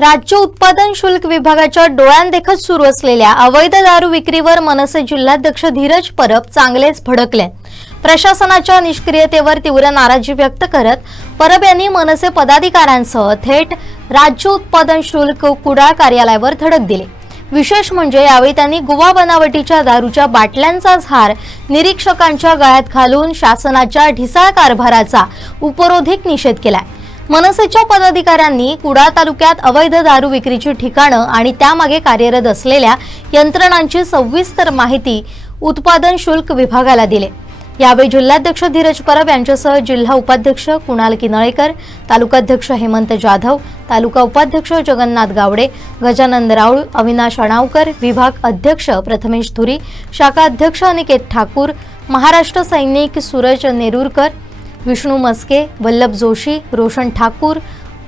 राज्य उत्पादन शुल्क विभागाच्या डोळ्यांदेखत सुरू असलेल्या अवैध दारू विक्रीवर मनसे जिल्हाध्यक्ष धीरज परब चांगलेच भडकले. प्रशासनाच्या निष्क्रियतेवर तीव्र नाराजी व्यक्त करत परब यांनी मनसे पदाधिकाऱ्यांसह थेट राज्य उत्पादन शुल्क कुडाळ कार्यालयावर धडक दिली. विशेष म्हणजे यावेळी त्यांनी गुवा बनावटीच्या दारूच्या बाटल्यांचा झार निरीक्षकांच्या गळ्यात घालून शासनाच्या ढिसाळ कारभाराचा उपरोधिक निषेध केलाय. मनसेच्या पदाधिकाऱ्यांनी कुडाळ तालुक्यात अवैध दारू विक्रीची ठिकाणं आणि त्यामागे कार्यरत असलेल्या यंत्रणांची सविस्तर माहिती उत्पादन शुल्क विभागाला दिले. यावेळी जिल्हाध्यक्ष धीरज परब यांच्यासह जिल्हा उपाध्यक्ष कुणाल किनळेकर तालुकाध्यक्ष हेमंत जाधव तालुका उपाध्यक्ष जगन्नाथ गावडे गजानंद राऊळ अविनाश अणावकर विभाग अध्यक्ष प्रथमेश धुरी शाखा अध्यक्ष अनिकेत ठाकूर महाराष्ट्र सैनिक सूरज नेरुरकर विष्णू मस्के वल्लभ जोशी रोशन ठाकूर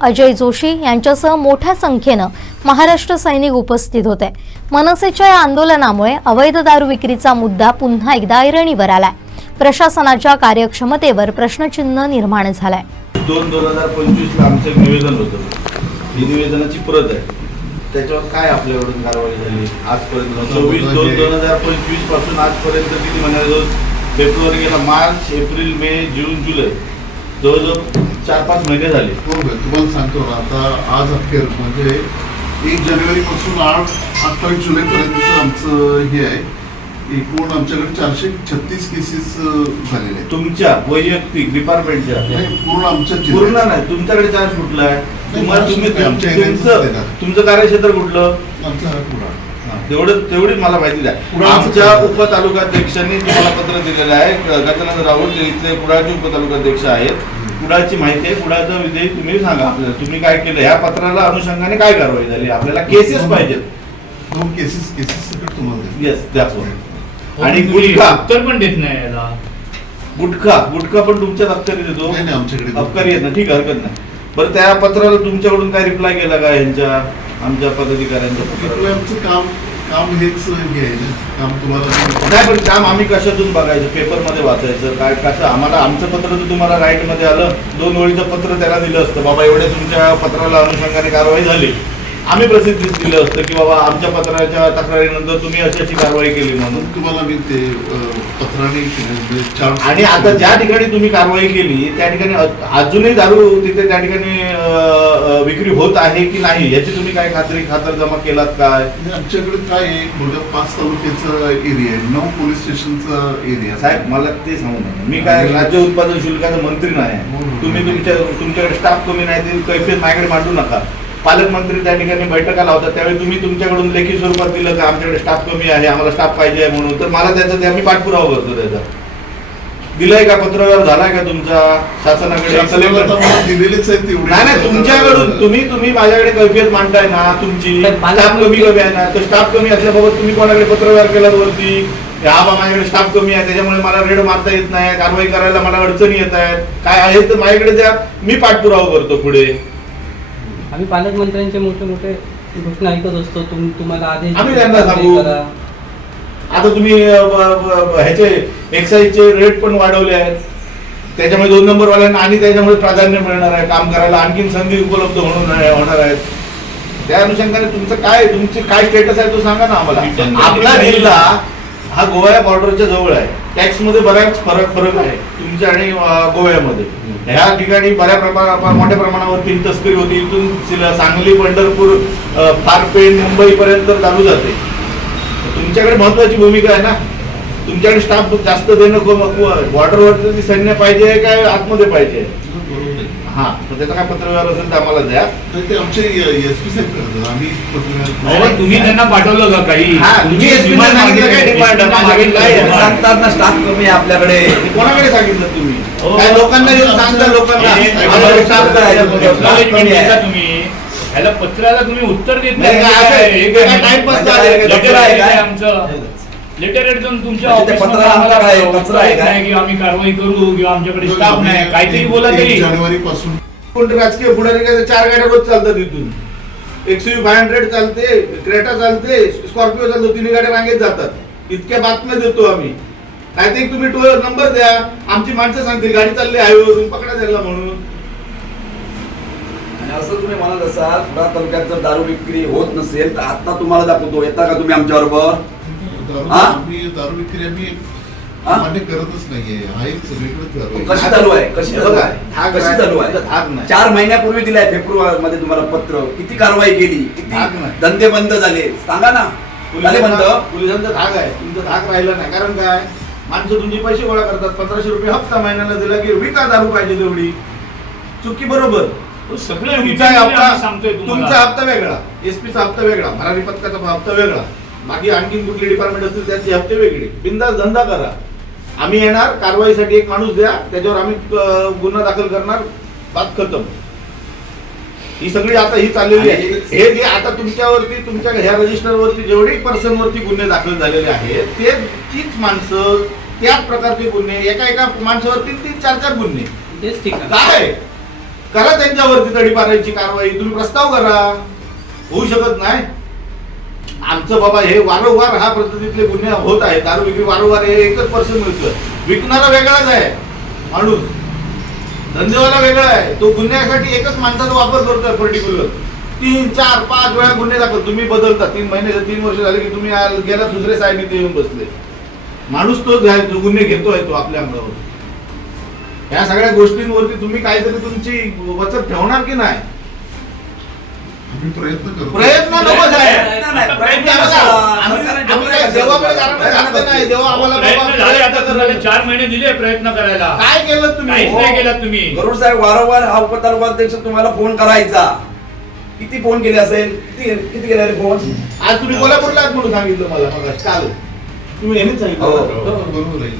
अजय जोशी यांच्यासह मोठ्या संख्येनं महाराष्ट्र सैनिक उपस्थित होते. मनसेच्या या आंदोलनामुळे अवैध दारू विक्रीचा मुद्दा पुन्हा एकदा ऐरणीवर आलाय. प्रशासनाच्या कार्यक्षमतेवर प्रश्नचिन्ह निर्माण झालंय. दोन दोन हजार पंचवीसला आमचं एक निवेदन होतं. ही निवेदनाची प्रत आहे. त्याच्यावर काय आपल्याकडून कारवाई झाली? आजपर्यंत चोवीस दोन दोन हजार पंचवीसपासून आजपर्यंत किती महिन्यात फेब्रुवारी गेला मार्च एप्रिल मे जून जुलै. जवळजवळ चार पाच महिने झाले. हो तुम्हाला सांगतो ना आता आज अखेर म्हणजे एक जानेवारीपासून आठ अठ्ठावीस जुलैपर्यंत आमचं हे आहे. एकूण आमच्याकडे चारशे छत्तीस केसेस झालेले आहेत. तुमच्या वैयक्तिक डिपार्टमेंटच्या नाही, पूर्ण आमच्या पूर्ण जिल्ह्यात. नाही तुमच्याकडे चार्ज कुठला आहे? तुम्हाला तुम्ही नाही, आमच्या तुमचं. तुमचं कार्यक्षेत्र कुठलं? आमचा हा. तेवढं तेवढीच मला माहिती द्या. आमच्या? उपतालुकाध्यक्षांनी तुम्हाला पत्र दिलेलं आहे. गजानंद राऊत जे इथले कुडाळचे उपतालुकाध्यक्ष आहेत. कुडाळची माहिती आहे. कुडाळचं विधेयक तुम्ही सांगा. आपल्याला तुम्ही काय केलं? ह्या पत्राला अनुषंगाने काय कारवाई झाली? आपल्याला केसेस पाहिजेत. दोन केसेस केसेस तुम्हाला. येस दॅट्स आणि गुटखा. उत्तर पण देत नाही याला. गुटखा. गुटखा पण तुमच्यात अबकारी देतो नाही नाही आमच्याकडे अबकारी येत ना ठीक आहे, हरकत नाही. बरं त्या पत्राला तुमच्याकडून काय रिप्लाय केला का यांच्या? आमच्या पदाधिकाऱ्यांच्या आमचं काम काम हेच हे आहे ना? काम तुम्हाला नाही पण काम आम्ही कशातून बघायचं? पेपरमध्ये वाचायचं. काय कसं? आम्हाला आमचं पत्र तर तुम्हाला राईटमध्ये आलं. दोन ओळीचं पत्र त्याला दिलं असतं. बाबा एवढे तुमच्या पत्राला अनुषंगाने कारवाई झाली. आम्ही प्रसिद्धीस दिलं असतं की बाबा आमच्या पत्राच्या तक्रारीनंतर तुम्ही अशी अशी कारवाई केली म्हणून. तुम्हाला मी ते पत्राने म्हणजे आणि आता ज्या ठिकाणी तुम्ही कारवाई केली त्या ठिकाणी अजूनही दारू तिथे त्या ठिकाणी विक्री होत आहे की नाही याची तुम्ही काय खात्री खातर जमा केलात काय? म्हणजे आमच्याकडे काय आहे मोठ्या पाच तालुक्याचा एरिया आहे नऊ पोलीस स्टेशनचा एरिया साहेब मला ते सांगू नका. मी काय राज्य उत्पादन शुल्काचा मंत्री नाही. हो, हो. तुम्ही तुमच्या तुमच्याकडे स्टाफ कमी नाही ते कैफियत माझ्याकडे मांडू नका. पालकमंत्री त्या ठिकाणी बैठका लावतात त्यावेळी तुम्ही तुमच्याकडून लेखी स्वरूपात दिलं का आमच्याकडे स्टाफ कमी आहे आम्हाला स्टाफ पाहिजे आहे म्हणून. तर मला त्याचा ते आम्ही पाठपुरावा करतो त्याचा. दिलाय का पत्रव्यवहार झालाय का तुमचा शासनाकडे? दिलेलेच तेवढे. नाही नाही तुमच्याकडून तुम्ही तुम्ही माझ्याकडे कैफियत मांडताय ना तुमची. स्टाफ कमी कमी आहे ना. तर स्टाफ कमी असल्याबाबत तुम्ही कोणाकडे पत्रव्यवहार केला वरती? हा बा माझ्याकडे स्टाफ कमी आहे त्याच्यामुळे मला रेड मारता येत नाही कारवाई करायला मला अडचणी येत आहेत. काय आहे तर माझ्याकडे द्या मी पाठपुरावा करतो पुढे. आम्ही पालकमंत्र्यांचे मोठे मोठे घोषणा ऐकत असतो. तुम तुम्हाला आदेश आम्ही त्यांना कारवाई सांगू. करा. आता तुम्ही अ, ब- ब- ह्याचे एक्साईजचे रेट पण वाढवले आहेत. त्याच्यामुळे दोन नंबर वाल्यांना आणि त्याच्यामुळे प्राधान्य मिळणार आहे. काम करायला आणखीन संधी उपलब्ध होऊन होणार आहेत. त्या अनुषंगाने तुमचं काय तुमची काय स्टेटस आहे तो सांगा ना आम्हाला. आपला नाही. जिल्हा हा गोवा बॉर्डरच्या जवळ आहे. टॅक्समध्ये बराच फरक फरक आहे. तुमच्या आणि अ, गोव्यामध्ये. ह्या ठिकाणी बऱ्या प्रमाणात मोठ्या प्रमाणावरती तस्करी होती. इथून सांगली पंढरपूर अ, मुंबईपर्यंत मुंबई पर्यंत चालू जाते. तुमच्याकडे महत्वाची भूमिका आहे ना? तुमच्याकडे स्टाफ जास्त देणं बॉर्डरवरती सैन्य पाहिजे काय आतमध्ये पाहिजे हा तर त्याचा काय पत्रव्यवहार असेल तर आम्हाला द्या तर ते आमचे एस पी साहेब करतात आम्ही पत्रकार- अहो, तुम्ही त्यांना पाठवलं का काही हा, तुम्ही तुमची SP ला demand सांगितलं काय मागितली, demand आहे? SP ला माझ्याकडे काय आहे? मागितलं. सांगतात ना स्टाफ कमी आहे आपल्याकडे कोणाकडे सांगितलं तुम्ही हो. काय लोकांना येऊन सांगता लोकांना हे- हे- आम्हाला हे- staff तुम्ही ह्याला पत्राला तुम्ही उत्तर देत नाही, काय? हे काय? टाइमपास म्हणजे आहे का? काय? लेटर आहे काय काय? आमचं लेटर जाऊन तुमच्या म्हणजे पत्राला आम्हाला काय? आहे? नाही की आम्ही कारवाई करू किंवा आमच्याकडे स्टाफ नाही. काहीतरी बोला तरी. जानेवारी पासून कोणते राजकीय पुढारी काय? चार गाड्या रोज चालतात इथून. एक्सयू फाय हंड्रेड चालते क्रेटा चालते स्कॉर्पिओ चालतो तिन्ही गाड्या रांगेत जातात. इतक्या बातम्या देतो आम्ही. काय ते तुम्ही टोल नंबर द्या. आमची माणसं सांगतील गाडी चालली हायवेवरून पकडा त्याला म्हणून. असं तुम्ही म्हणत असाल कुडाळ तालुक्यात जर दारू विक्री होत नसेल तर आता तुम्हाला दाखवतो. येता का तुम्ही आमच्या बरोबर दारू हा? विक्री आम्ही हा? मान्य करतच नाहीये. हा एक सगळीकडे चालू आहे. कशी चालू आहे? कशी चालू बघा, आहे? धाक कशी नाही, चालू आहे? नाही. चार महिन्यापूर्वी दिलाय फेब्रुवारी मध्ये तुम्हाला पत्र. किती कारवाई केली? किती. धंदे बंद झाले? सांगा ना. झाले बंद? पोलिसांचा धाक आहे. तुमचा धाक राहिला नाही. कारण काय? माणसं तुमचे पैसे गोळा करतात. पंधराशे रुपये हप्ता महिन्याला दिला की विका दारू पाहिजे तेवढी. चुकी बरोबर. तो सगळं तुमचा विचार हप्ता सांगतोय तुमचा तुम्हाला हप्ता वेगळा. एसपीचा हप्ता वेगळा. भरारी पथकाचा हप्ता वेगळा. बाकी आणखीन कुठले डिपार्टमेंट असतील त्यांचे हप्ते वेगळे. बिंदास धंदा करा. आम्ही येणार कारवाईसाठी एक माणूस द्या त्याच्यावर आम्ही गुन्हा दाखल करणार बात खतम. ही सगळी आता ही चाललेली आहे. हे जे आता तुमच्यावरती तुमच्या ह्या रजिस्टरवरती जेवढे पर्सन वरती गुन्हे दाखल झालेले आहेत ते तीच माणसं त्याच प्रकारचे गुन्हे एका एका माणसावर तीन चार चार गुन्हे. तेच ठीक आहे. काय? करा त्यांच्यावरती तडीपारायची कारवाई तुम्ही प्रस्ताव करा. होऊ शकत नाही. आमचं बाबा हे वारंवार हा पद्धतीतले गुन्हे होत आहे दारू विक्री वारंवार हे एकच पर्सन मिळतं विकणारा वेगळाच आहे माणूस. धंदेवाला वेगळा आहे. तो गुन्ह्यासाठी एकच माणसाचा वापर करतोय पर्टिक्युलर तीन चार पाच वेळा गुन्हे दाखल तुम्ही बदलता. तीन महिने तीन वर्ष झाले की तुम्ही गेला दुसरे साहेब इथे येऊन बसले. माणूस तोच आहे जो गुन्हे घेतोय तो आपल्या अंगावर. या सगळ्या गोष्टींवरती तुम्ही काहीतरी तुमची वचक ठेवणार की नाही? प्रयत्न करतो प्रयत्न नको साहेब. काय. चार महिने दिले प्रयत्न करायला. काय केलं तुम्ही? काहीच हो. नाही केलं तुम्ही. गरुड साहेब वारंवार हा उपतालुकाध्यक्ष तुम्हाला फोन करायचा. किती फोन केले असेल? किती किती केले रे फोन? आज तुम्ही कोल्हापूरला आहात म्हणून सांगितलं मला मग काल. तुम्ही यांनीच हो. सांगितलं बरोबर आहे.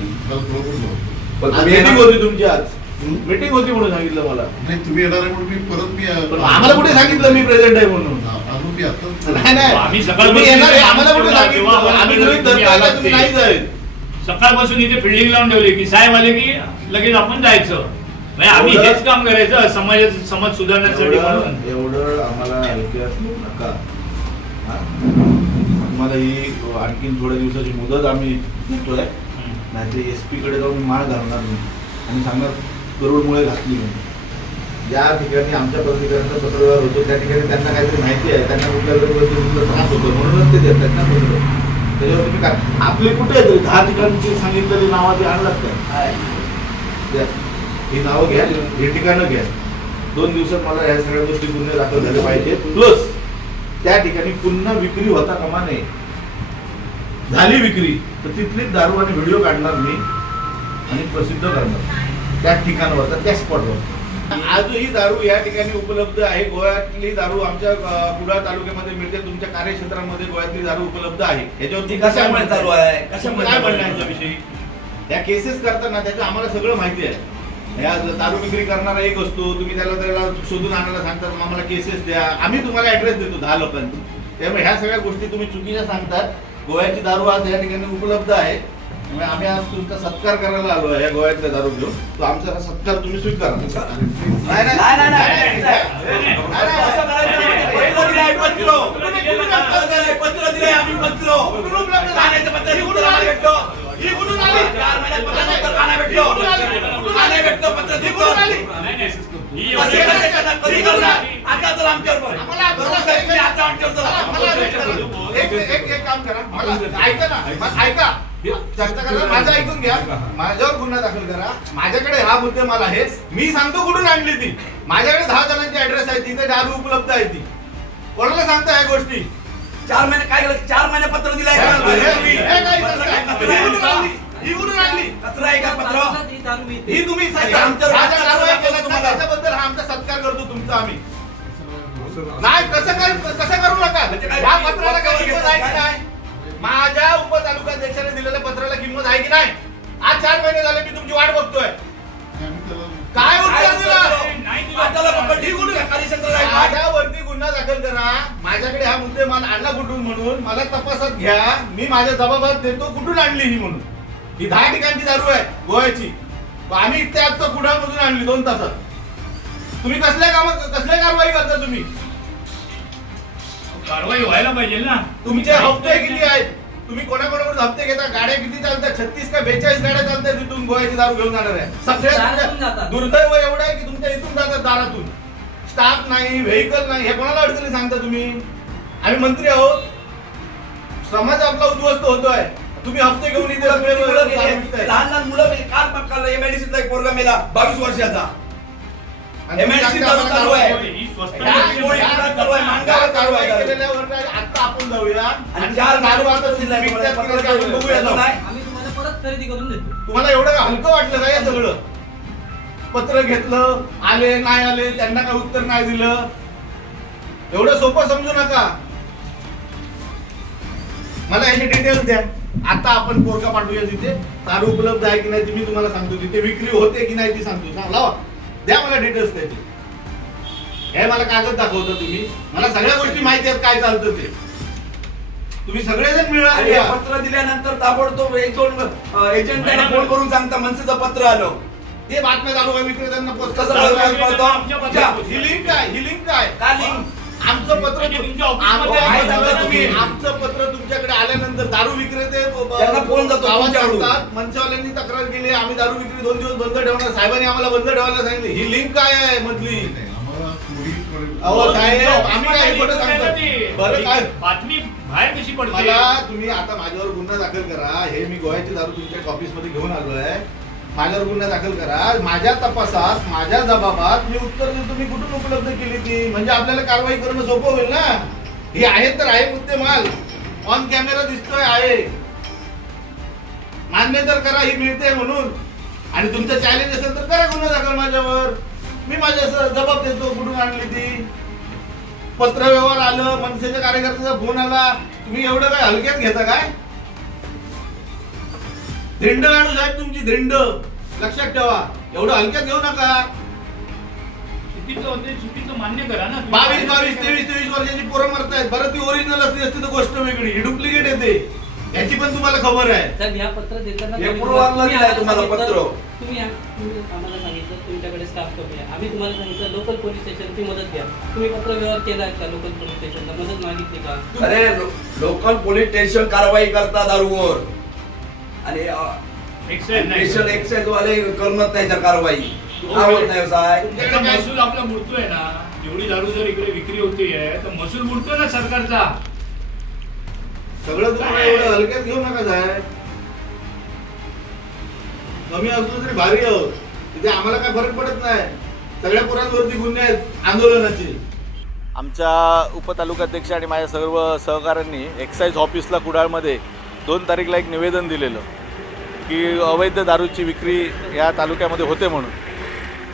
पण आज तुम्ही होती तुमची आज. मीटिंग होती म्हणून सांगितलं मला. नाही तुम्ही येणार आहे म्हणून मी परत मी पण आम्हाला कुठे सांगितलं मी प्रेझेंट आहे म्हणून? हा, आलो मी आता नाही नाही. आम्ही सकाळपासून तुम्ही येणार आहे, आम्हाला कुठे तेव्हा- सांगितलं? तेव्हा आम्ही तुम्ही गृहीत धरतो आलात आता तुम्ही ते. नाही जाईल सकाळपासून इथे फिल्डिंग लावून ठेवली की साहेब आले की लगेच आपण जायचं. म्हणजे आम्ही एवढं- हेच काम करायचं समाज समाज सुधारण्यासाठी म्हणून. एवढं एवढं आम्हाला नका. हा? तुम्हाला ही आणखीन थोड्या दिवसाची मुदत आम्ही देतोय. नाहीतर एस पी कडे जाऊन माळ घालणार नाही. आणि सांगणार करोडमुळे घातली म्हणून. ज्या ठिकाणी आमच्या पत्रिकांचा पत्रव्यवहार होतो त्या ठिकाणी त्यांना काहीतरी माहिती आहे. त्यांना कुठल्या त्रास होतो म्हणूनच ते देतात ना पत्र त्याच्यावर तुम्ही काय आपले कुठे आहेत दहा ठिकाणची सांगितलेली नावं ती आणलात काय. ही नावं घ्या हे ठिकाणं घ्या. दोन दिवसात मला या सगळ्या गोष्टी गुन्हे दाखल झाले पाहिजे. प्लस त्या ठिकाणी पुन्हा विक्री होता कामा नये. झाली विक्री तर तिथलीच दारू आणि व्हिडिओ काढणार मी आणि प्रसिद्ध करणार. त्या ठिकाणावर त्या स्पॉटवर आजही दारू या ठिकाणी उपलब्ध आहे. गोव्यातली दारू आमच्या कुडाळ तालुक्यामध्ये मिळते. तुमच्या कार्यक्षेत्रामध्ये गोव्यातली दारू उपलब्ध आहे. याच्यावरती कशामुळे चालू आहे? कशामुळे काय आहे? म्हणणं याच्याविषयी या केसेस करताना त्याचं आम्हाला सगळं माहिती आहे. या दारू विक्री करणारा एक असतो. तुम्ही त्याला त्याला शोधून आणायला सांगतात मग आम्हाला केसेस द्या. आम्ही तुम्हाला ऍड्रेस देतो दहा लोकांची. त्यामुळे ह्या सगळ्या गोष्टी तुम्ही चुकीच्या सांगतात. गोव्याची दारू आज या ठिकाणी उपलब्ध आहे. त्यामुळे आम्ही आज तुमचा सत्कार करायला आलो आहे या गोव्यातल्या दारू घेऊन तो आमचा हा सत्कार तुम्ही स्वीकारा. नाही आमच्यावर एक काम करा. ऐका ना. ऐका. चर्चा करा माझं ऐकून घ्या. माझ्यावर गुन्हा दाखल करा. माझ्याकडे हा मुद्देमाल आहे मी सांगतो कुठून आणली ती. माझ्याकडे दहा जणांची ऍड्रेस आहे तिथे दारू उपलब्ध आहे ती. कोणाला सांगता या गोष्टी? चार महिने काय केलं? चार महिने पत्र दिलंय हे- कुठून? आणली? ही कचरा आहे का पत्र. ही तुम्ही. त्याच्याबद्दल हा आमचा सत्कार करतो तुमचा आम्ही. नाही कसं कसं करू नका. उपतालुकाध्यक्षाने दिलेल्या पत्राला किंमत आहे की नाही? आज चार महिने झाले मी तुमची वाट बघतोय. काय उत्तर दिलं? ही? माझ्यावरती गुन्हा दाखल करा. माझ्याकडे हा मुद्दे मान आणला कुठून म्हणून? मला तपासात घ्या. मी माझ्या जबाबात देतो. कुठून आणली ही म्हणून? ही दहा ठिकाणची दारू आहे गोव्याची. आम्ही इथे आता कुडामधून आणली दोन तासात. तुम्ही कसल्या काम कसल्या कारवाई करता तुम्ही? कारवाई व्हायला पाहिजे ना. तुमचे हप्ते किती आहेत? तुम्ही कोणाकोणाकडून हप्ते घेता? गाड्या किती चालतात? छत्तीस का बेचाळीस गाड्या चालतात तिथून गोव्याची दारू घेऊन जाणार आहे. सगळ्या. दुर्दैव एवढं आहे की तुमच्या इथून जातात दारातून. स्टाफ नाही व्हेकल नाही हे कोणाला अडचणी सांगता तुम्ही? आम्ही मंत्री आहोत. समाज आपला उद्ध्वस्त होतोय. तुम्ही हप्ते घेऊन इथे. लहान लहान मुलं मेली. काल काल एमआयडीसीतला एक पोरगा मेला बावीस वर्षाचा. चालू आहे. ही चालू आहे. आपण जाऊया. आणि चार आता आपण बघूया. आम्ही तुम्हाला परत खरेदी करून देतो. तुम्हाला एवढं का हलकं वाटलं का हे सगळं? पत्र घेतलं आले नाही आले त्यांना काय उत्तर नाही दिलं? एवढं सोपं समजू नका. मला याचे डिटेल्स द्या. आता आपण पोरका पाठवूया तिथे. दारू उपलब्ध आहे की नाही ते मी तुम्हाला सांगतो. तिथे विक्री होते की नाही ती सांगतो. सांग लावा. द्या मला डिटेल्स त्याचे. हे मला कागद दाखवता तुम्ही. मला सगळ्या गोष्टी माहिती आहेत काय चालतं ते. तुम्ही सगळेजण आणि मिळा हे पत्र दिल्यानंतर ताबडतोब एक दोन एजंट त्यांना फोन करून सांगता मनसेचं पत्र आलं ते बातम्या चालू आहे विक्रेत्यांना पोस्ट कसं कळतं? ही लिंक काय ही लिंक काय काय link? आमचं पत्र म्हणजे तुम्ही. आमचं पत्र तुमच्याकडे आल्यानंतर दारू विक्रेते त्यांना फोन जातो. सांगतात मनसेवाल्यांनी तक्रार केली आम्ही दारू विक्री दोन दिवस बंद ठेवणार साहेबांनी आम्हाला बंद ठेवायला सांगितले ही लिंक काय आहे मधली अहो साहेब तुमच्या आम्ही काय खोटं लिंक सांगतो बरं. काय बातमी बाहेर कशी पडते? मला तुम्ही आता माझ्यावर गुन्हा दाखल करा. हे मी गोव्याची दारू तुमच्या ऑफिसमध्ये घेऊन आलोय. माझ्यावर गुन्हा दाखल करा. माझ्या तपासात माझ्या जबाबात मी उत्तर देऊन तुम्ही कुठून उपलब्ध केली ती? म्हणजे आपल्याला कारवाई करणं सोपं होईल ना? ही आहे तर आहे मुद्दे माल ऑन कॅमेरा दिसतोय आहे. मान्य तर करा ही मिळते म्हणून. आणि तुमचं चॅलेंज असेल तर करा गुन्हा दाखल माझ्यावर. मी माझ्या जबाब देतो कुठून आणली ती? पत्र व्यवहार आलं मनसेच्या कार्यकर्त्याचा फोन आला तुम्ही एवढं काय हलक्यात घेता काय? धिंड काढू साहेब तुमची धिंड लक्षात ठेवा. एवढं हलक्यात घेऊ नका. चुकीचं मान्य करा ना. बावीस बावीस तेवीस तेवीस वर्षाची पोरं मरतायत. बरं ती ओरिजिनल असली असती तर गोष्ट वेगळी. ही डुप्लिकेट येते. याची पण तुम्हाला खबर आहे. साहेब पत्र देताना हे तुम्ही- पूर्वांना तुम्ही दिलंय आम्हाला तुम्हाला सांगितलं- पत्र. तुम्ही आम- तुम्ही आम्हाला सांगितलं तुमच्याकडे स्टाफ कमी आहे. आम्ही तुम्हाला सांगितलं लोकल पोलीस स्टेशनची मदत घ्या. तुम्ही पत्र व्यवहार केला का लोकल पोलीस स्टेशनला मदत मागितली का? अरे लोकल पोलीस स्टेशन कारवाई करतात दारूवर. आणि Excise नाही. स्पेशल एक्साइज वाले करणार त्याच्या कारवाई. आवड नाही साहेब? त्याचा महसूल आपला बुडतोय ना. एवढी दारू जर इकडे विक्री होतीये तर महसूल बुडतोय ना सरकारचा. सगळं तुम्ही एवढं हलक्यात घेऊ नका साहेब. कमी असलो तरी भारी आहोत तिथे आम्हाला काय फरक पडत नाही. सगळ्या पोरांवरती गुन्हे आहेत आंदोलनाचे. आमच्या उपतालुकाध्यक्ष आणि माझ्या सर्व सहकाऱ्यांनी एक्साईज ऑफिसला कुडाळमध्ये दोन तारीखला एक निवेदन दिलेलं की अवैध दारूची विक्री या तालुक्यामध्ये होते म्हणून.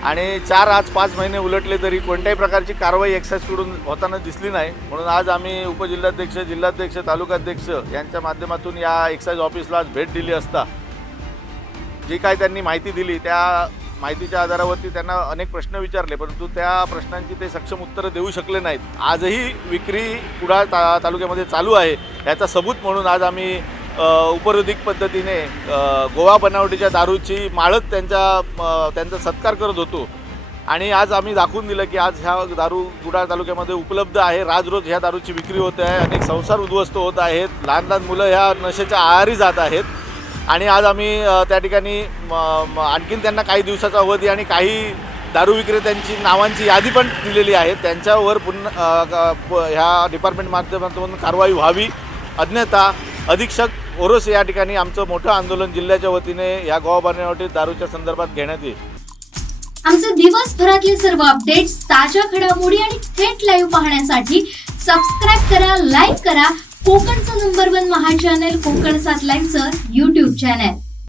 आणि चार आज पाच महिने उलटले तरी कोणत्याही प्रकारची कारवाई एक्साईजकडून होताना दिसली नाही. म्हणून आज आम्ही उपजिल्हाध्यक्ष जिल्हाध्यक्ष तालुकाध्यक्ष यांच्या माध्यमातून या एक्साईज ऑफिसला आज भेट दिली असता. जी काय त्यांनी माहिती दिली त्या माहितीच्या आधारावरती त्यांना अनेक प्रश्न विचारले परंतु त्या प्रश्नांची ते सक्षम उत्तरं देऊ शकले नाहीत. आजही विक्री कुडाळ ता तालुक्यामध्ये चालू आहे. याचा सबूत म्हणून आज आम्ही उपरोधिक पद्धतीने गोवा बनावटीच्या दारूची माळत त्यांच्या त्यांचा सत्कार करत होतो. आणि आज आम्ही दाखवून दिलं की आज ह्या दारू गुडाळ तालुक्यामध्ये उपलब्ध आहे. राज रोज ह्या दारूची विक्री होते आहे. अनेक संसार उद्ध्वस्त होत आहेत. लहान लहान मुलं ह्या नशेच्या आहारी जात आहेत. आणि आज आम्ही त्या ठिकाणी आणखीन त्यांना काही दिवसाचा अवधी आणि काही दारू विक्रेत्यांची नावांची यादी पण दिलेली आहे. त्यांच्यावर पुन्हा ह्या डिपार्टमेंट माध्यमातून कारवाई व्हावी. अन्यथा अधीक्षक ओरोस या ठिकाणी आमचं मोठं आंदोलन जिल्ह्याच्या वतीने या गोवा बनावटी दारूच्या संदर्भात घेण्यात येईल. आमचे दिवसभरातले सर्व अपडेट्स ताज्या घडामोडी आणि थेट लाईव्ह पाहण्यासाठी सबस्क्राईब करा लाईक करा. कोकणचं number one Maha channel Konkan सात लाईव्हचं युट्यूब चॅनल